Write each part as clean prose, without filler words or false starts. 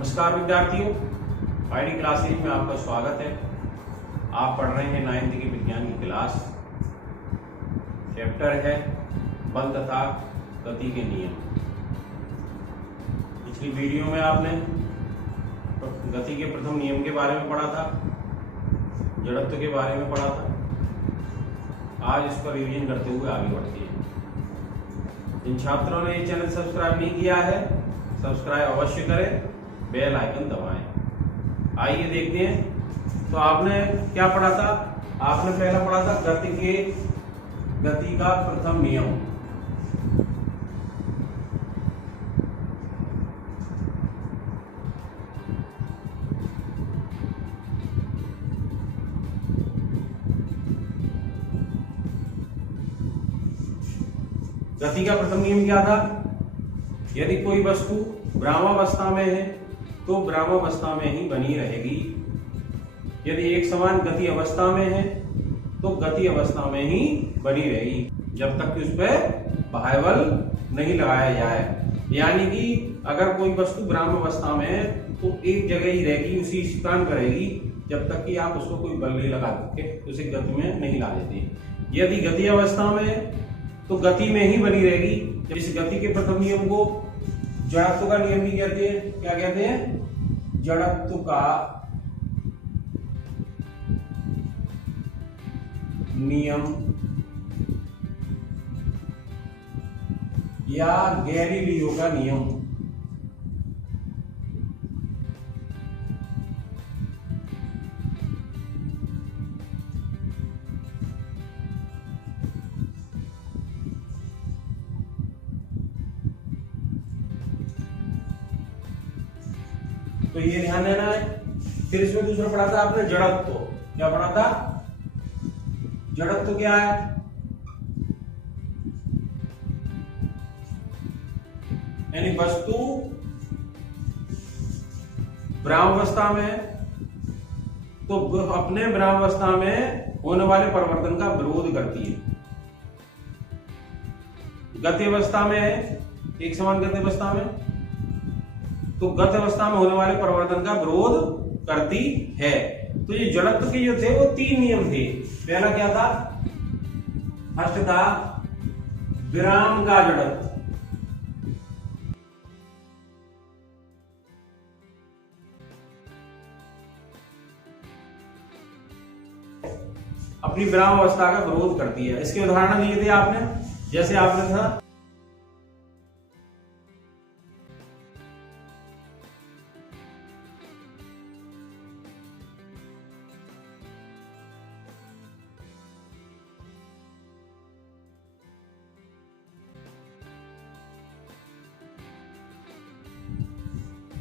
नमस्कार विद्यार्थियों, ID classes में आपका स्वागत है। आप पढ़ रहे हैं 9वीं की विज्ञान की क्लास। चैप्टर है बल तथा गति के नियम। पिछली वीडियो में आपने गति के प्रथम नियम के बारे में पढ़ा था, जड़त्व के बारे में पढ़ा था। आज इस पर रिवीजन करते हुए आगे बढ़ते हैं। जिन छात्रों ने ये चैनल सब्सक्राइब नहीं किया है, सब्सक्राइब अवश्य करें, बेल आइकन दबाएं। आइए देखते हैं। तो आपने क्या पढ़ा था? आपने पहला पढ़ा था गति का प्रथम नियम। गति का प्रथम नियम क्या था? यदि कोई वस्तु भ्रामावस्था में है तो भ्रामावस्था में ही बनी रहेगी। यदि एक समान गति अवस्था में है तो गति अवस्था में ही बनी रहेगी, जब तक कि उस पर बाह्य बल नहीं लगाया जाए। यानी कि अगर कोई वस्तु भ्रामावस्था में है तो एक जगह ही रहेगी, उसी स्थान पर रहेगी, जब तक कि आप उसको कोई बल नहीं लगा के उसे गति में नहीं ला देते। यदि गति अवस्था में है तो गति में ही बनी रहेगी। इस गति के प्रथम नियम को जड़त्व का नियम भी कहते हैं। क्या कहते हैं? जड़त्व का नियम या गैलीलियो का नियम। तो ये ध्यान देना है। फिर इसमें दूसरा पढ़ा था आपने जड़त्व। क्या पढ़ा था? जड़त्व क्या है? यानी वस्तु भ्रामावस्था में तो अपने भ्रामावस्था में होने वाले परिवर्तन का विरोध करती है। गति अवस्था में है, एक समान गति अवस्था में, तो गति अवस्था में होने वाले परिवर्तन का विरोध करती है। तो ये जड़त्व के जो थे वो 3 नियम थे। पहला क्या था? फर्स्ट था विराम का जड़त्व। अपनी विराम अवस्था का विरोध करती है। इसके उदाहरण दिए थे आपने, जैसे आपने था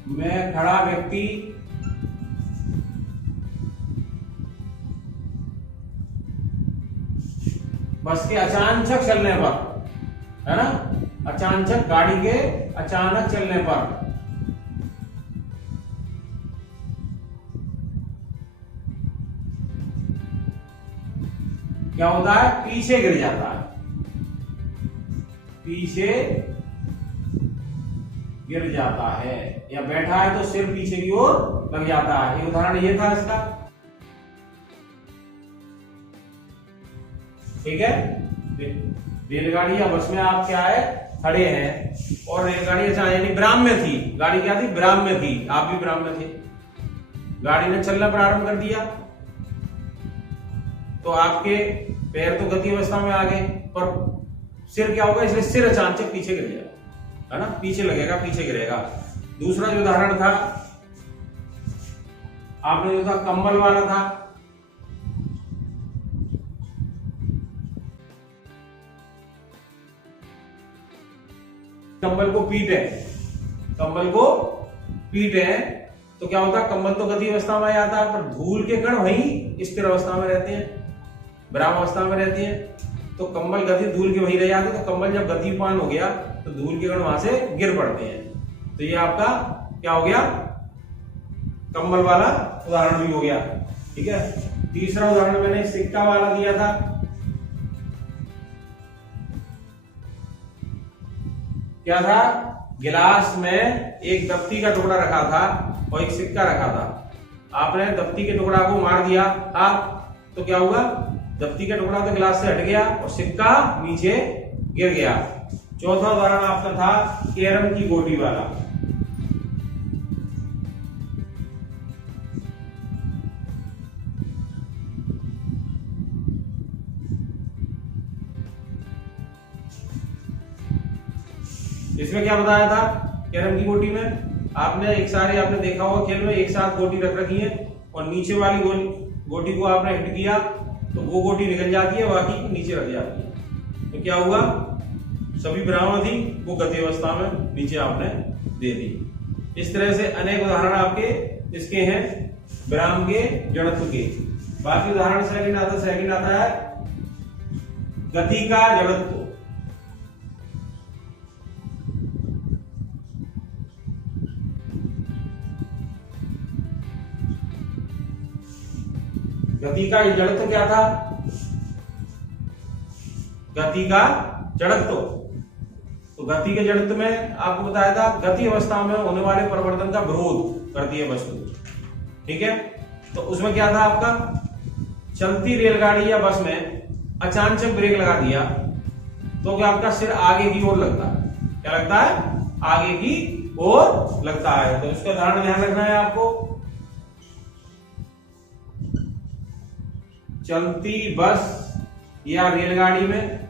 मैं खड़ा व्यक्ति बस के अचानक चलने पर, है ना, अचानक गाड़ी के अचानक चलने पर क्या होता है? पीछे गिर जाता है। पीछे गिर जाता है, या बैठा है तो सिर पीछे की ओर लग जाता है। एक उदाहरण ये था इसका। ठीक है? रेलगाड़ी या बस में आप क्या है, खड़े हैं और रेलगाड़ी यानी विराम में थी। गाड़ी क्या थी? विराम में थी। आप भी विराम में थे। गाड़ी ने चलना प्रारंभ कर दिया तो आपके पैर तो गति अवस्था में आ गए, पर सिर क्या होगा? इसलिए सिर अचानक पीछे गिर जाएगा, है ना, पीछे लगेगा, पीछे गिरेगा। दूसरा जो उदाहरण था आपने जो था कंबल वाला था। कंबल को पीटे तो क्या होता है? कंबल तो गति अवस्था में आ जाता है, पर धूल के कण वहीं स्थिर अवस्था में रहते हैं, विराम अवस्था में रहते हैं। तो कंबल गति धूल के वहीं रह जाते, तो कंबल जब गतिमान हो गया तो धूल के कण वहां से गिर पड़ते हैं। तो ये आपका क्या हो गया? कंबल वाला उदाहरण भी हो गया। ठीक है? तीसरा उदाहरण मैंने सिक्का वाला दिया था। क्या था? गिलास में एक दफ्ती का टुकड़ा रखा था और एक सिक्का रखा था, आपने दफ्ती के टुकड़ा को मार दिया था, तो क्या हुआ, दफ्ती का टुकड़ा तो गिलास से हट गया और सिक्का नीचे गिर गया। चौथा उदाहरण आपका था कैरम की गोटी वाला। इसमें क्या बताया था, कैरम की गोटी में आपने एक सारे आपने देखा होगा खेल में एक साथ गोटी रख रखी है और नीचे वाली गोटी को आपने हिट किया तो वो गोटी निकल जाती है, बाकी नीचे रख जाती है। तो क्या हुआ, सभी ब्राह्मण थी वो गति अवस्था में नीचे आपने दे दी। इस तरह से अनेक उदाहरण आपके इसके हैं विराम के जड़त्व के। बाकी उदाहरण सेकंड आता है गति का जड़त्व। गति का जड़त्व क्या था, गति का जड़त्व, तो गति के जड़त्व में आपको बताया था गति अवस्था में होने वाले परिवर्तन का विरोध करती है वस्तु, ठीक है। तो उसमें क्या था आपका, चलती रेलगाड़ी या बस में अचानक ब्रेक लगा दिया तो क्या आपका सिर आगे की ओर लगता है, क्या लगता है, आगे की ओर लगता है। तो इसका उदाहरण ध्यान रखना है आपको, चलती बस या रेलगाड़ी में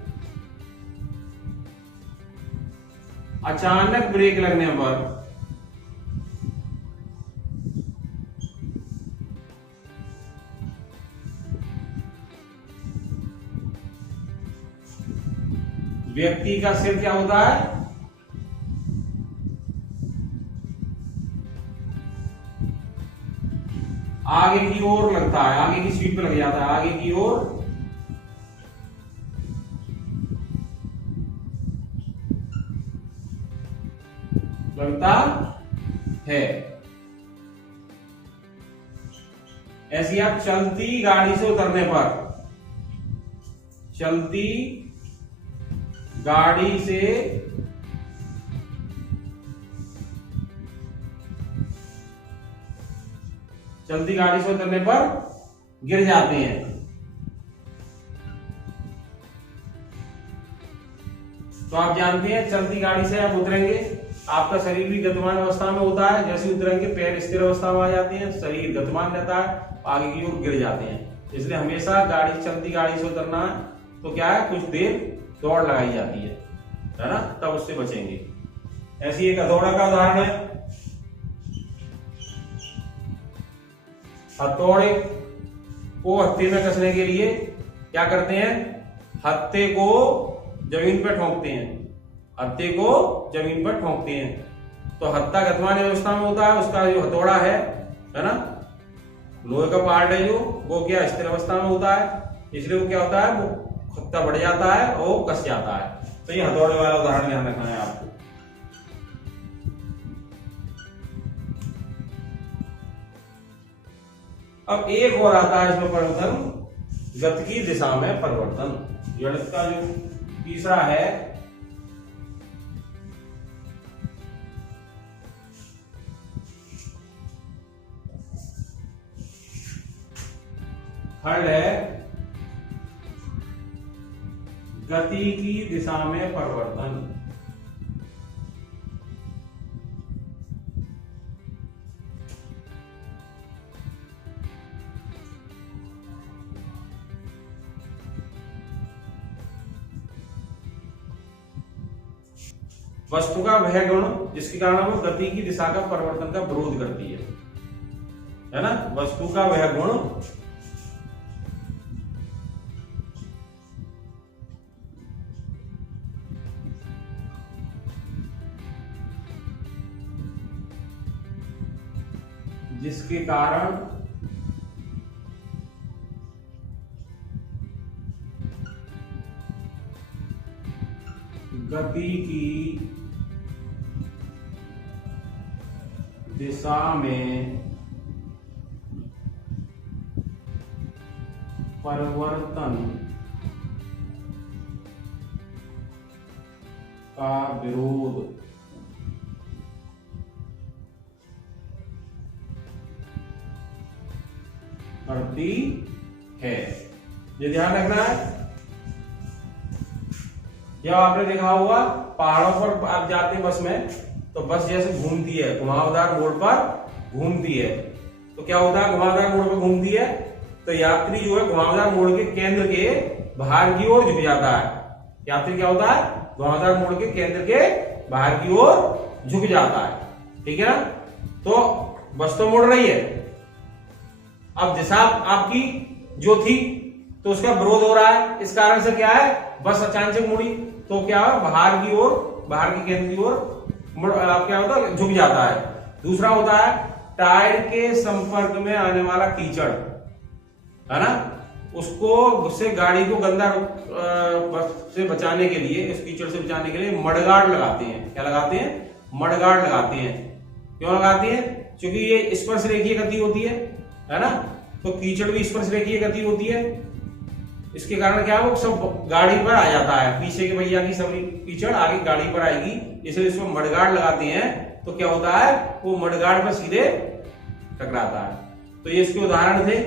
अचानक ब्रेक लगने पर व्यक्ति का सिर क्या होता है, आगे की ओर लगता है, आगे की सीट पे लग जाता है, आगे की ओर लगता है। ऐसी आप चलती गाड़ी से उतरने पर, चलती गाड़ी से उतरने पर गिर जाते हैं। तो आप जानते हैं चलती गाड़ी से आप उतरेंगे, आपका शरीर भी गतिमान अवस्था में होता है, जैसे उतरेंगे पैर स्थिर अवस्था में आ जाते हैं, शरीर गतिमान रहता है, आगे की ओर गिर जाते हैं। इसलिए हमेशा चलती गाड़ी से उतरना है तो क्या है, कुछ देर दौड़ लगाई जाती है ना, तब उससे बचेंगे। ऐसी एक हथौड़ा का उदाहरण है, हथौड़े को हत्थे में कसने के लिए क्या करते हैं, हत्थे को जमीन पर ठोकते हैं, हत्थे को जमीन पर ठोकते हैं। तो हत्था गतिमान अवस्था में होता है, उसका जो हथौड़ा है ना, लोहे का पार्ट है जो, वो क्या स्थिर अवस्था में होता है, इसलिए वो क्या होता है, वो हत्था बढ़ जाता है और वो कस जाता है। तो ये हथौड़े वाला उदाहरण ध्यान रखना है आपको। अब एक और आता है इसमें परिवर्तन, गति की दिशा में परिवर्तन। गणित का जो तीसरा है थर्ड है गति की दिशा में परिवर्तन। वस्तु का वह गुण जिसके कारण वो गति की दिशा का परिवर्तन का विरोध करती है ना, वस्तु का वह गुण जिसके कारण गति की दिशा में परिवर्तन का विरोध पड़ती है। ये ध्यान रखना है। जब आपने देखा होगा पहाड़ों पर आप जाते हैं बस में, तो बस जैसे घूमती है, घुमावदार मोड़ पर घूमती है, तो क्या होता है, घुमावदार मोड़ पर घूमती है तो यात्री जो है घुमावदार मोड़ के केंद्र के बाहर की ओर झुक जाता है। यात्री क्या होता है, घुमावदार मोड़ के केंद्र के बाहर की ओर झुक जाता है। ठीक है ना। तो बस तो मुड़ रही है, अब दिशा आपकी जो थी तो उसका विरोध हो रहा है, इस कारण से क्या है, बस अचानक से मुड़ी तो क्या है, बाहर की ओर, बाहर की केंद्र की ओर क्या होता है, झुक जाता है। दूसरा होता है टायर के संपर्क में आने वाला कीचड़, है ना, उसको, उससे गाड़ी को गंदा से बचाने के लिए, इस कीचड़ से बचाने के लिए मडगार्ड लगाते हैं। क्या लगाते हैं, मडगार्ड लगाते हैं। क्यों लगाते हैं, क्योंकि ये स्पर्श रेखीय गति होती है ना, तो कीचड़ भी स्पर्श रेखीय गति होती है। इसके कारण क्या है, वो सब गाड़ी पर आ जाता है, पीछे के भैया की सभी कीचड़ आगे गाड़ी पर आएगी, इसलिए इसमें मडगार्ड लगाते हैं। तो क्या होता है, वो मडगार्ड पर सीधे टकराता है। तो ये इसके उदाहरण थे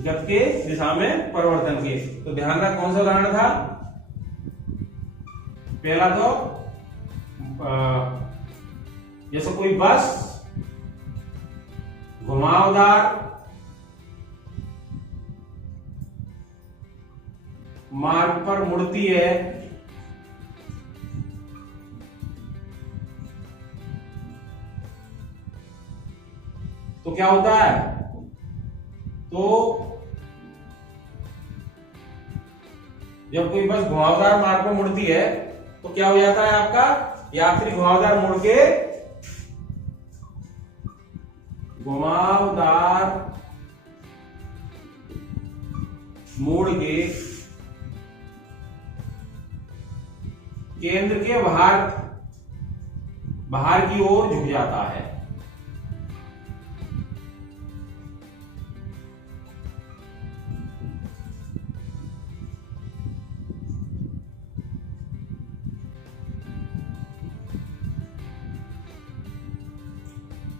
गति के दिशा में परिवर्तन के। तो ध्यान रख, कौन सा उदाहरण था, पहला तो जैसे कोई बस घुमावदार मार्ग पर मुड़ती है तो क्या होता है, तो जब कोई बस घुमावदार मार्ग पर मुड़ती है तो क्या हो जाता है, आपका यात्री घुमावदार मोड़ के केंद्र के बाहर की ओर झुक जाता है।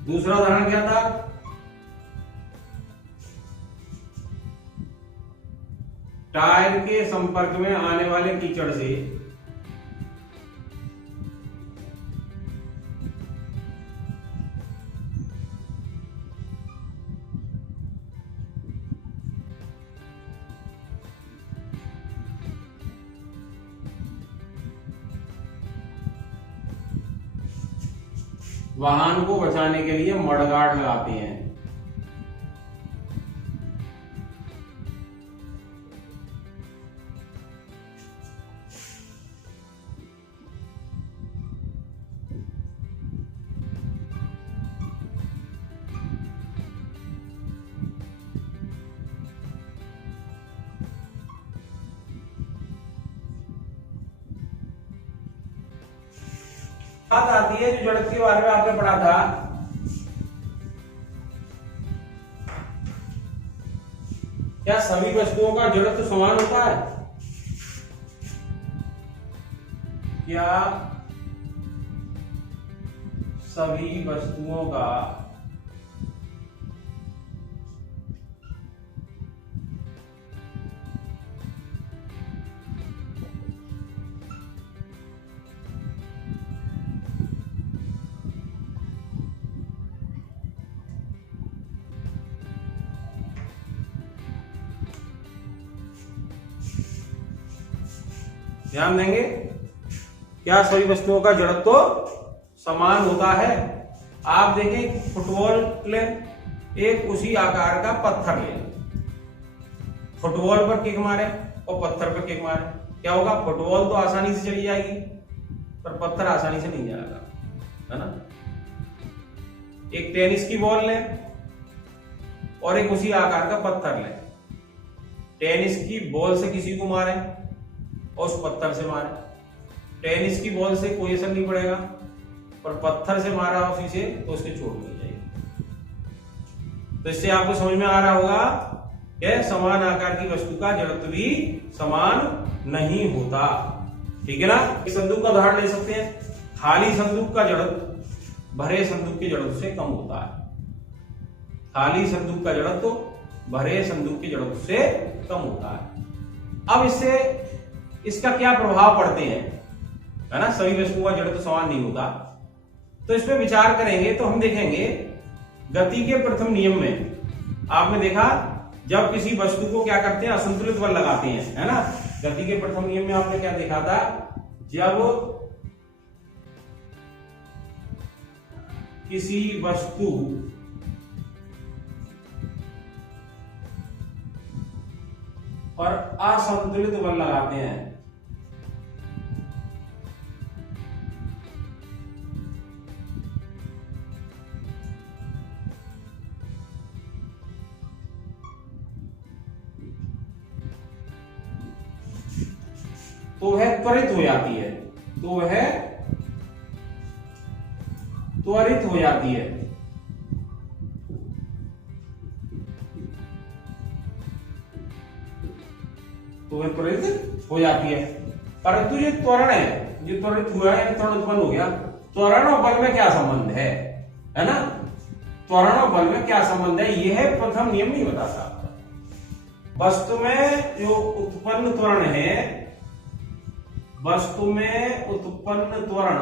दूसरा उदाहरण क्या था, टायर के संपर्क में आने वाले कीचड़ से वाहन को बचाने के लिए मडगार्ड लगाते हैं। बात आती है जो जड़त्व के बारे में आपने पढ़ा था, क्या सभी वस्तुओं का जड़त्व समान होता है? क्या सभी वस्तुओं का ध्यान देंगे, क्या सभी वस्तुओं का जड़त्व समान होता है? आप देखें, फुटबॉल ले, एक उसी आकार का पत्थर ले, फुटबॉल पर किक मारे और पत्थर पर किक मारे, क्या होगा? फुटबॉल तो आसानी से चली जाएगी पर पत्थर आसानी से नहीं जाएगा, है ना। एक टेनिस की बॉल ले और एक उसी आकार का पत्थर ले, टेनिस की बॉल से किसी को मारे और उस पत्थर से मारे, टेनिस की बॉल से कोई असर नहीं पड़ेगा, पर पत्थर से मारा उसी से तो उसके चोट लग जाएगी। तो इससे आपको समझ में आ रहा होगा कि समान आकार की वस्तु का जड़त्व भी समान नहीं होता। ठीक है ना। इस संदूक का उदाहरण ले सकते हैं, खाली संदूक का जड़त्व भरे संदूक के जड़त्व से कम होता है। खाली संदूक का जड़त्व भरे संदूक की जड़त्व से कम होता है। अब इससे इसका क्या प्रभाव पड़ते हैं, है ना, सभी वस्तुओं का जड़त्व समान नहीं होता, तो इस पर विचार करेंगे तो हम देखेंगे गति के प्रथम नियम में आपने देखा जब किसी वस्तु को क्या करते हैं, असंतुलित बल लगाते हैं, है ना। गति के प्रथम नियम में आपने क्या देखा था, जब किसी वस्तु पर असंतुलित बल लगाते हैं तो वह त्वरित हो जाती है, तो वह त्वरित हो जाती है। तो वह त्वरित हो जाती है। परंतु ये त्वरण है, ये त्वरित हुआ है, त्वरण उत्पन्न हो गया, त्वरण और बल में क्या संबंध है ना, त्वरण और बल में क्या संबंध है, यह प्रथम नियम नहीं बताता। वस्तु में जो उत्पन्न त्वरण है, वस्तु में उत्पन्न त्वरण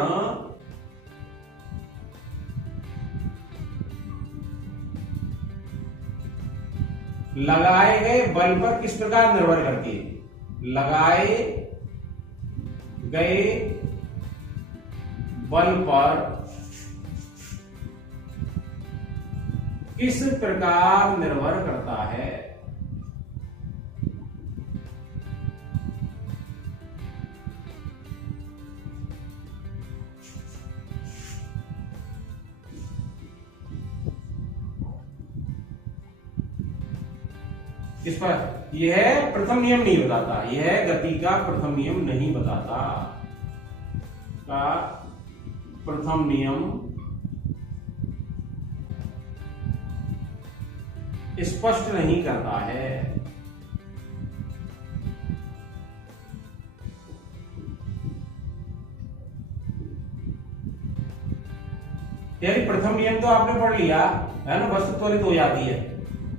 लगाए गए बल पर किस प्रकार निर्भर करती है, लगाए गए बल पर किस प्रकार निर्भर करता है। किस पर, यह प्रथम नियम नहीं बताता, यह गति का प्रथम नियम नहीं बताता, का प्रथम नियम स्पष्ट नहीं करता है। यानी प्रथम नियम तो आपने पढ़ लिया है ना, वस्तु त्वरित हो जाती है,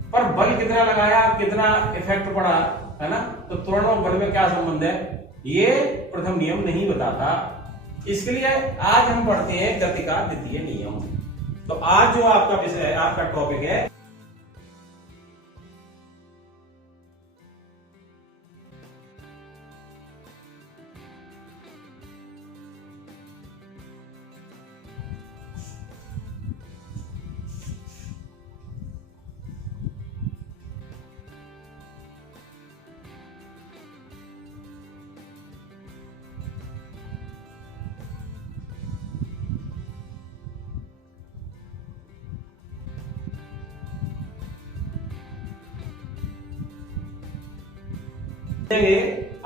पर बल कितना लगाया, कितना इफेक्ट पड़ा, है ना, तो त्वरण और बल में क्या संबंध है, ये प्रथम नियम नहीं बताता। इसके लिए आज हम पढ़ते हैं गति का द्वितीय नियम। तो आज जो आपका विषय है, आपका टॉपिक है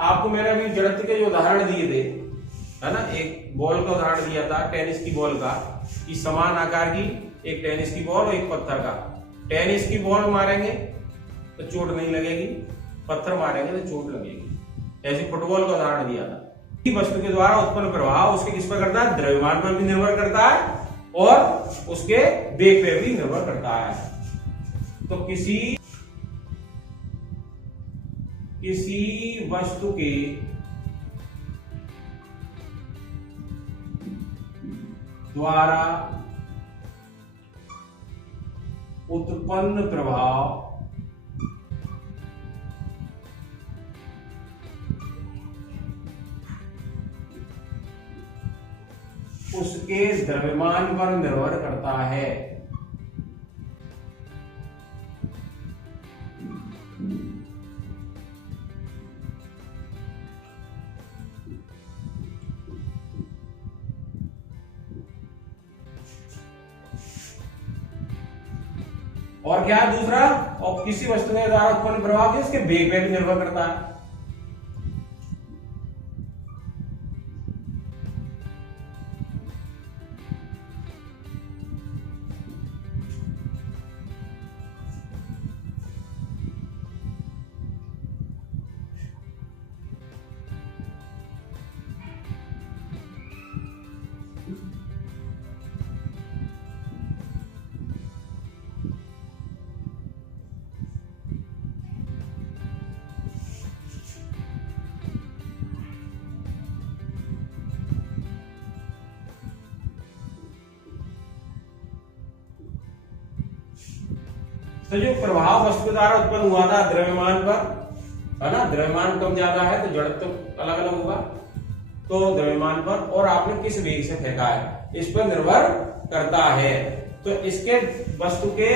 आपको मैंने अभी जड़त्व के जो उदाहरण दिए थे, है ना, एक बॉल का उदाहरण दिया था, टेनिस की बॉल का, कि समान आकार की एक टेनिस की बॉल और एक पत्थर का। टेनिस की बॉल मारेंगे तो चोट नहीं लगेगी, पत्थर मारेंगे तो चोट लगेगी। ऐसे फुटबॉल का उदाहरण दिया था। वस्तु के द्वारा उत्पन्न प्रभाव उसके किस पर करता है, द्रव्यमान पर भी निर्भर करता है और उसके वेग पर भी निर्भर करता है। तो किसी वस्तु के द्वारा उत्पन्न प्रभाव उसके द्रव्यमान पर निर्भर करता है। और क्या है दूसरा, और किसी वस्तु के द्वारा उत्पन्न प्रभाव उसके वेग पे भी निर्भर करता है। तो जो प्रभाव वस्तु द्वारा उत्पन्न हुआ था द्रव्यमान पर, है ना, द्रव्यमान कम ज्यादा है तो जड़त्व तो अलग अलग होगा, तो द्रव्यमान पर और आपने किस वेग से फेंका है इस पर निर्भर करता है। तो इसके वस्तु के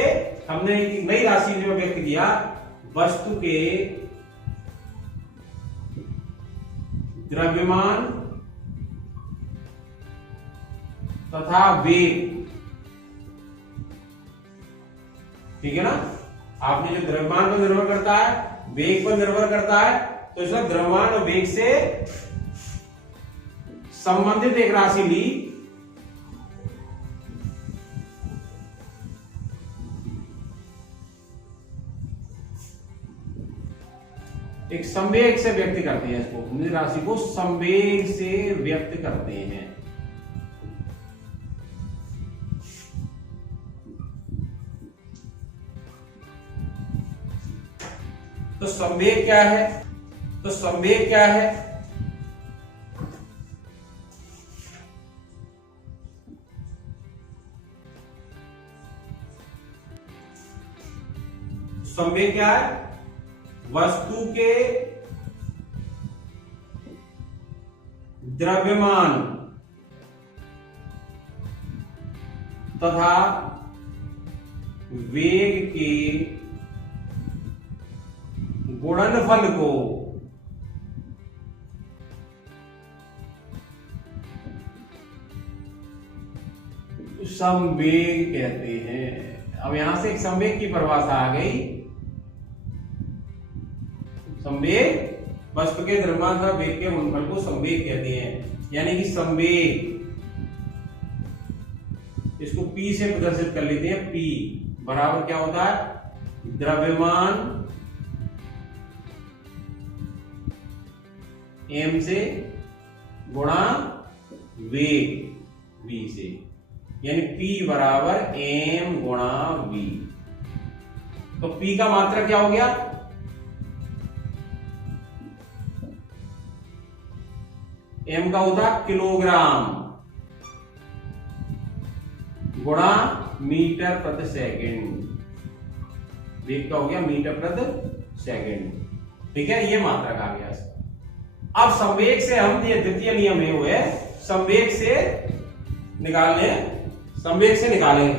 हमने एक नई राशि में व्यक्त किया, वस्तु के द्रव्यमान तथा वेग, ठीक है ना, आपने जो द्रव्यमान पर निर्भर करता है, वेग पर निर्भर करता है, तो इसमें द्रव्यमान और वेग से संबंधित एक राशि ली, एक संवेग से व्यक्त करते हैं इसको, राशि को संवेग से व्यक्त करते हैं। तो संवेग क्या है? तो संवेग क्या है? संवेग क्या है? वस्तु के द्रव्यमान तथा वेग के गुणनफल को संवेग कहते हैं। अब यहां से एक संवेग की परिभाषा आ गई। संवेग वस्तु के द्रव्यमान तथा वेग के गुणनफल को संवेग कहते हैं। यानी कि संवेग, इसको P से प्रदर्शित कर लेते हैं। P बराबर क्या होता है? द्रव्यमान M से गुणा वेग V से, यानी P बराबर M गुणा V। तो P का मात्रक क्या हो गया? M का होता किलोग्राम गुणा मीटर प्रति सेकंड, वेग का हो गया मीटर प्रति सेकंड। ठीक है, ये मात्रक आ गया इसका। अब संवेग से हम, ये द्वितीय नियम है हुए, संवेग से निकालने, संवेग से निकालेंगे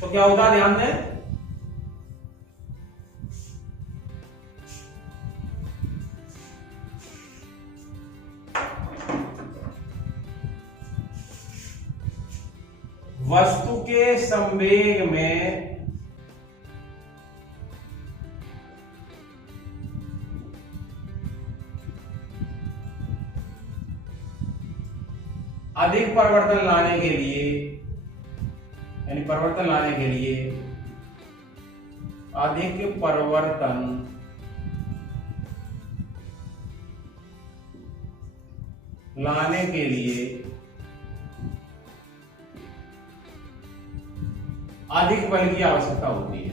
तो क्या होता है, ध्यान दें। वस्तु के संवेग में अधिक परिवर्तन लाने के लिए, यानी परिवर्तन लाने के लिए, अधिक परिवर्तन लाने के लिए अधिक बल की आवश्यकता होती है।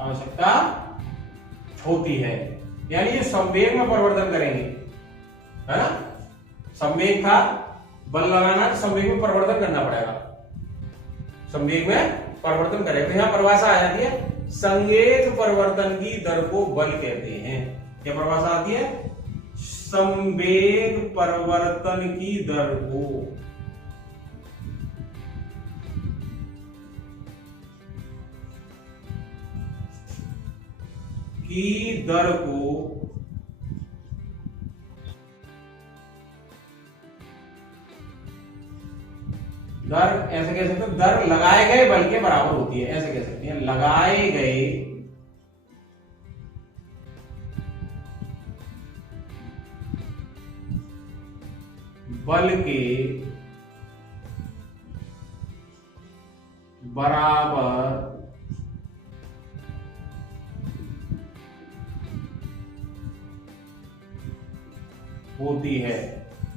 आवश्यकता होती है, यानी ये संवेग में परिवर्तन करेंगे, है ना। संवेग था, बल लगाना, तो संवेग में परिवर्तन करना पड़ेगा। संवेग में परिवर्तन करें तो यहां परिभाषा आ जाती है, संवेग परिवर्तन की दर को बल कहते हैं। क्या परिभाषा आती है? संवेग परिवर्तन की दर को दर ऐसे कह सकते हैं, दर लगाए गए बल के बराबर होती है, ऐसे कह सकते हैं। लगाए गए बल के बराबर होती है।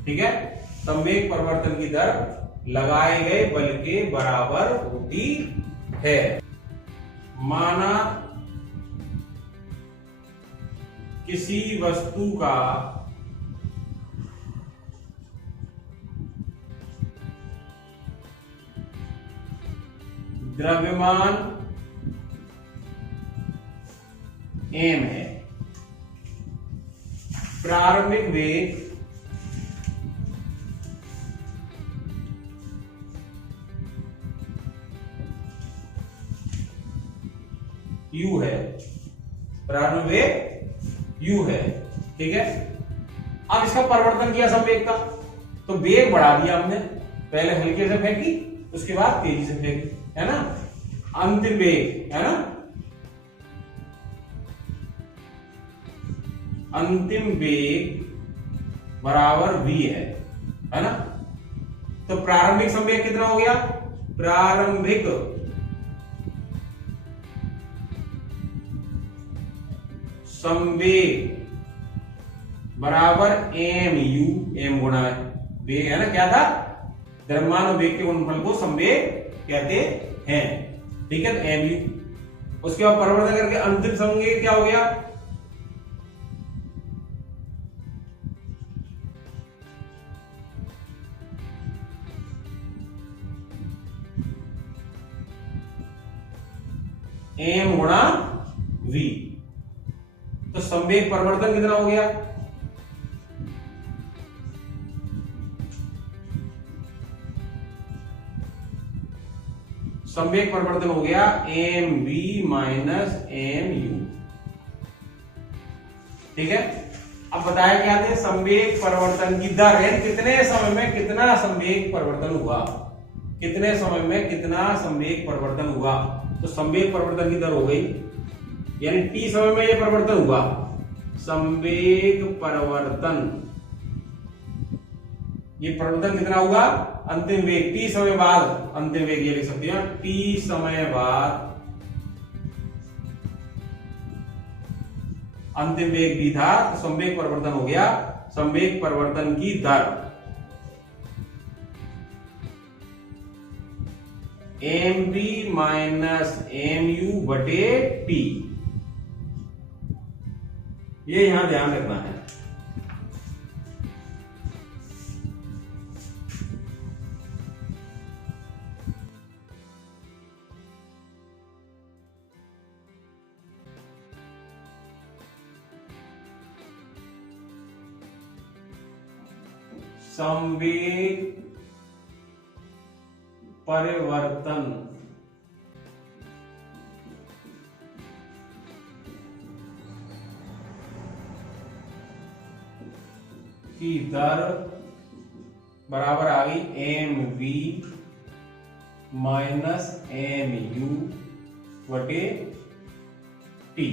ठीक है, संवेग परिवर्तन की दर लगाए गए बल के बराबर होती है। माना किसी वस्तु का द्रव्यमान m है, प्रारंभिक वेग u है, प्रारंभिक वेग u है, ठीक है। अब इसका परिवर्तन किया संवेग का, तो वेग बढ़ा दिया हमने, पहले हल्के से फेंकी उसके बाद तेजी से फेंकी, है ना। अंतिम वेग, है ना, अंतिम वेग बराबर v है ना। तो प्रारंभिक संवेग कितना हो गया, प्रारंभिक संवेग बराबर mu, m गुणा वेग, है ना, क्या था, द्रव्यमान और वेग के गुणनफल को संवेग कहते हैं, ठीक है। तो mu, उसके बाद परिवर्तन करके अंतिम संवेग क्या हो गया, m गुणा v। तो संवेग परिवर्तन कितना हो गया, संवेग परिवर्तन हो गया mv माइनस mu, ठीक है। अब बताया क्या थे, संवेग परिवर्तन की दर है, कितने समय में कितना संवेग परिवर्तन हुआ, कितने समय में कितना संवेग परिवर्तन हुआ। तो संवेग परिवर्तन की दर हो गई, यानी t समय में ये परिवर्तन हुआ, संवेग परिवर्तन, ये परिवर्तन कितना हुआ, अंतिम वेग t समय बाद, अंतिम वेग ये लिख सकते हैं t समय बाद अंतिम वेग भी था, तो संवेग परिवर्तन हो गया, संवेग परिवर्तन की दर mv माइनस mu बटे t, ये यहां ध्यान रखना है। संवेग परिवर्तन की दर बराबर आ गई mv माइनस mu बटे t।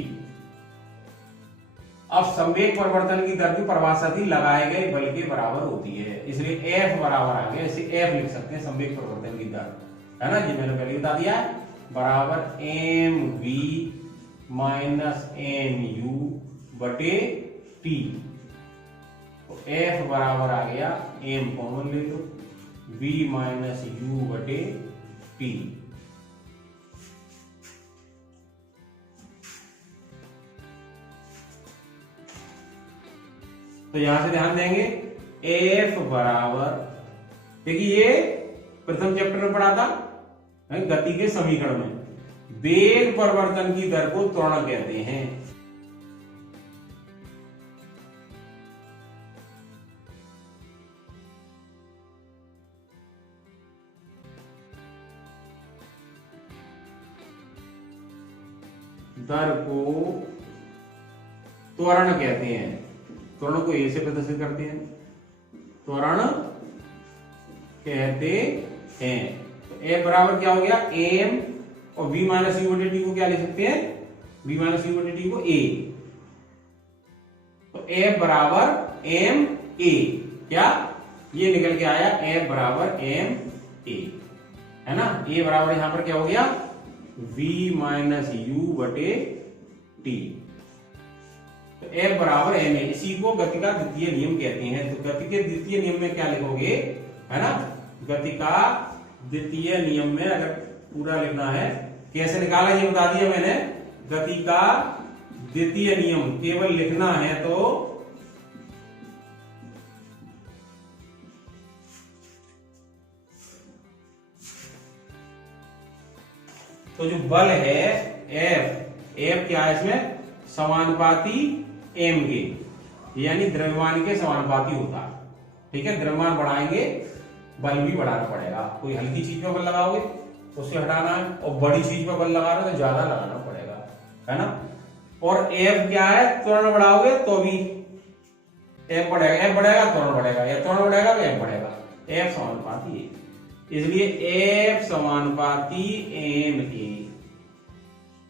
अब संवेग परिवर्तन की दर की परिभाषा थी लगाए गए बल के बराबर होती है, इसलिए F बराबर आ गया, इसे F लिख सकते हैं संवेग परिवर्तन की दर, है ना, ये मैंने पहले बता दिया है, बराबर mv माइनस mu बटे t। तो F बराबर आ गया, m कॉमन ले लो, v माइनस u बटे t। तो यहां से ध्यान देंगे F बराबर, देखिए ये प्रथम चैप्टर में पढ़ा था गति के समीकरण में, वेग परिवर्तन की दर को त्वरण कहते हैं। दर को त्वरण कहते हैं, त्वरण को ए से प्रदर्शित करते हैं, त्वरण कहते हैं। तो ए बराबर क्या हो गया, एम, और v माइनस यू बटे टी को क्या ले सकते हैं, v माइनस यू बटे टी को a। तो ए बराबर एम ए, क्या ये निकल के आया, ए बराबर एम ए, है ना। ए बराबर यहां पर क्या हो गया, v माइनस यू बटे टी। तो F बराबर m है, इसी को गति का द्वितीय नियम कहते हैं। तो गति के द्वितीय नियम में क्या लिखोगे, है ना, गति का द्वितीय नियम में अगर पूरा लिखना है, कैसे निकाला ये बता दिया मैंने। गति का द्वितीय नियम केवल लिखना है तो जो बल है एफ क्या है इसमें, समानुपाती एम के, यानी द्रव्यमान के समानुपाती होता है। ठीक है, द्रव्यमान बढ़ाएंगे बल भी बढ़ाना पड़ेगा। कोई हल्की चीज पे बल लगाओगे तो उसे हटाना है, और बड़ी चीज पे बल लगा रहे हो तो ज्यादा लगाना पड़ेगा, है ना। और एफ क्या है, त्वरण बढ़ाओगे तो भी एफ बढ़ेगा, एफ बढ़ेगा त्वरण बढ़ेगा, या त्वरण बढ़ेगा तो एफ बढ़ेगा। एफ समानुपाती है, इसलिए एफ समानुपाती एम के,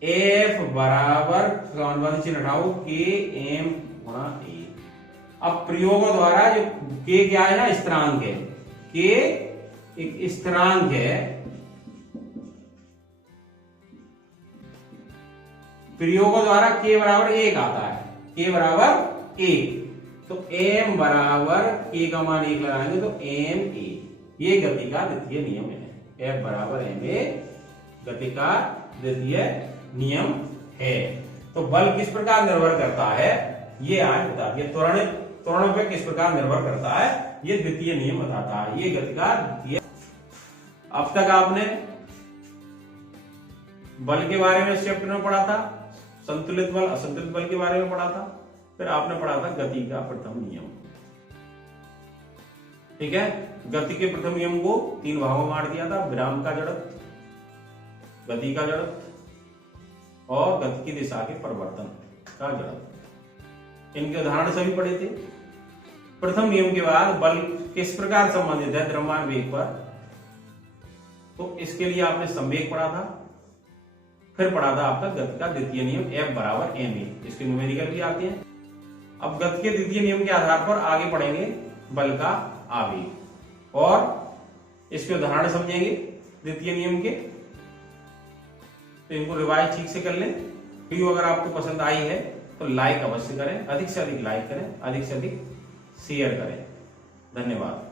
एफ बराबर समानुपाती चिन्ह हटाओ के एम गुणा ए। अब प्रयोगों द्वारा जो के क्या है ना, स्थिरांक है, के एक स्थिरांक है, प्रयोगों द्वारा के बराबर 1 आता है, के बराबर 1, तो एम बराबर के का मान 1 लगाएंगे तो एम ए। ये गति का द्वितीय नियम है, एफ बराबर एम ए गति का द्वितीय नियम है। तो बल किस प्रकार निर्भर करता है ये आज बता दिया, त्वरण पे किस प्रकार निर्भर करता है ये द्वितीय नियम बताता है, ये गति का द्वितीय। अब तक आपने बल के बारे में इस चैप्टर में पढ़ा था, संतुलित बल असंतुलित बल के बारे में पढ़ा था, फिर आपने पढ़ा था गति का प्रथम नियम। ठीक है, गति के प्रथम नियम को 3 भागों में बांट दिया था, विराम का जड़त्व, गति का जड़त्व और गति की दिशा के परिवर्तन का जड़त्व। इनके उदाहरण सभी पढ़े थे। प्रथम नियम के बाद बल किस प्रकार संबंधित है द्रव्यमान वेग पर, तो इसके लिए आपने संवेग पढ़ा था, फिर पढ़ा था आपका गति का द्वितीय नियम एफ बराबर एम ए, इसके न्यूमेरिकल भी आते हैं। अब गति के द्वितीय नियम के आधार पर आगे पढ़ेंगे बल का आवेग और इसके उदाहरण समझेंगे द्वितीय नियम के। तो इनको रिवाइज ठीक से कर लें। वीडियो अगर आपको पसंद आई है तो लाइक अवश्य करें, अधिक से अधिक लाइक करें, अधिक से अधिक शेयर करें। धन्यवाद।